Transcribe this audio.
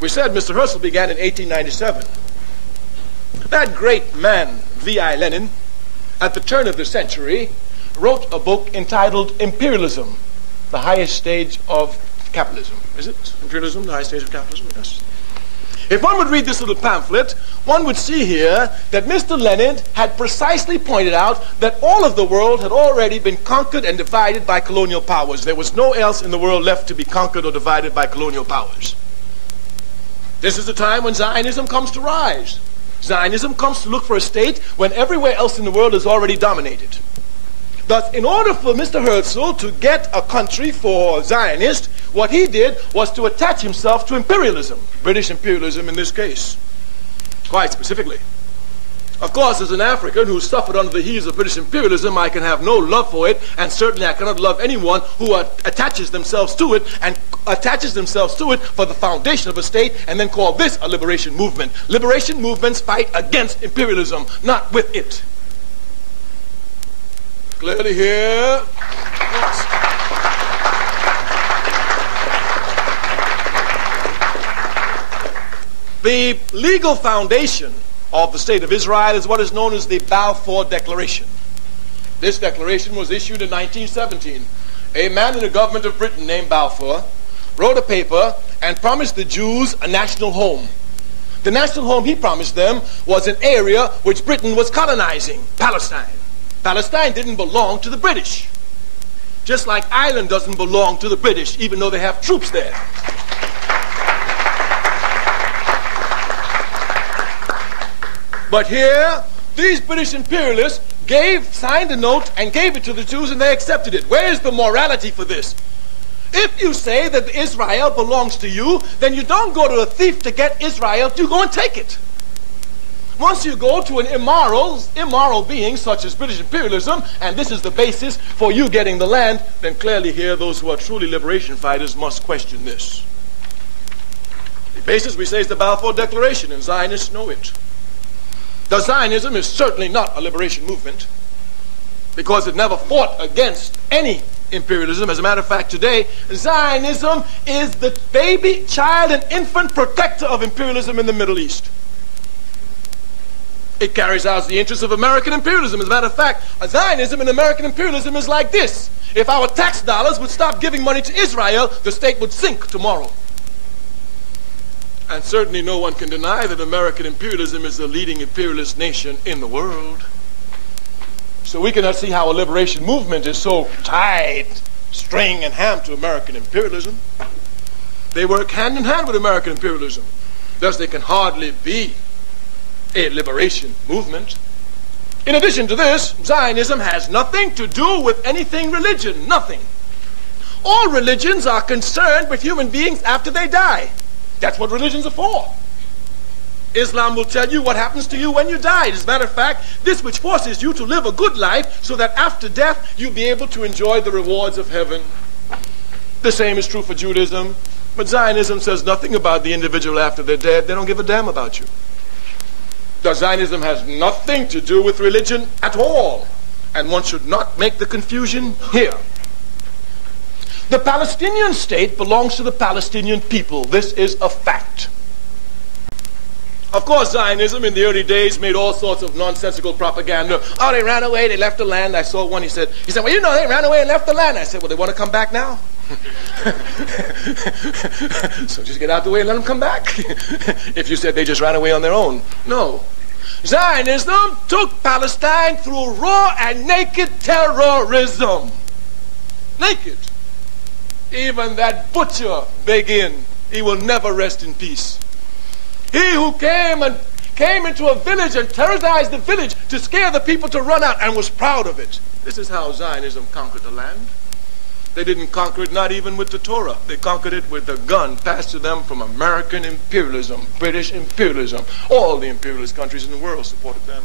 We said Mr. Herzl began in 1897. That great man, V.I. Lenin, at the turn of the century, wrote a book entitled Imperialism, the highest stage of capitalism. Is it? Imperialism, the highest stage of capitalism? Yes. If one would read this little pamphlet, one would see here that Mr. Lenin had precisely pointed out that all of the world had already been conquered and divided by colonial powers. There was no else in the world left to be conquered or divided by colonial powers. This is the time when Zionism comes to rise. Zionism comes to look for a state when everywhere else in the world is already dominated. Thus, in order for Mr. Herzl to get a country for Zionists, what he did was to attach himself to imperialism, British imperialism in this case, quite specifically. Of course, as an African who suffered under the heels of British imperialism, I can have no love for it, and certainly I cannot love anyone who attaches themselves to it and attaches themselves to it for the foundation of a state and then call this a liberation movement. Liberation movements fight against imperialism, not with it. Clearly here. Yes. The legal foundation of the State of Israel is what is known as the Balfour Declaration. This declaration was issued in 1917. A man in the government of Britain named Balfour wrote a paper and promised the Jews a national home. The national home he promised them was an area which Britain was colonizing, Palestine. Palestine didn't belong to the British, just like Ireland doesn't belong to the British, even though they have troops there. But here, these British imperialists signed a note and gave it to the Jews, and they accepted it. Where is the morality for this? If you say that Israel belongs to you, then you don't go to a thief to get Israel, you go and take it. Once you go to an immoral being such as British imperialism, and this is the basis for you getting the land, then clearly here those who are truly liberation fighters must question this. The basis, we say, is the Balfour Declaration, and Zionists know it. The Zionism is certainly not a liberation movement because it never fought against any imperialism. As a matter of fact, today, Zionism is the baby, child, and infant protector of imperialism in the Middle East. It carries out the interests of American imperialism. As a matter of fact, Zionism and American imperialism is like this. If our tax dollars would stop giving money to Israel, the state would sink tomorrow. And certainly no one can deny that American imperialism is the leading imperialist nation in the world. So we cannot see how a liberation movement is so tied, string and ham to American imperialism. They work hand in hand with American imperialism. Thus they can hardly be a liberation movement. In addition to this, Zionism has nothing to do with anything religion, nothing. All religions are concerned with human beings after they die. That's what religions are for. Islam will tell you what happens to you when you die. As a matter of fact, this which forces you to live a good life so that after death you'll be able to enjoy the rewards of heaven. The same is true for Judaism. But Zionism says nothing about the individual after they're dead. They don't give a damn about you. The Zionism has nothing to do with religion at all. And one should not make the confusion here. The Palestinian state belongs to the Palestinian people. This is a fact. Of course, Zionism in the early days made all sorts of nonsensical propaganda. Oh, they ran away, they left the land. I saw one, he said, well, you know, they ran away and left the land. I said, well, they want to come back now? So just get out the way and let them come back. If you said they just ran away on their own. No. Zionism took Palestine through raw and naked terrorism. Naked. Even that butcher, Begin, he will never rest in peace. He who came into a village and terrorized the village to scare the people to run out and was proud of it. This is how Zionism conquered the land. They didn't conquer it not even with the Torah. They conquered it with the gun passed to them from American imperialism, British imperialism. All the imperialist countries in the world supported them.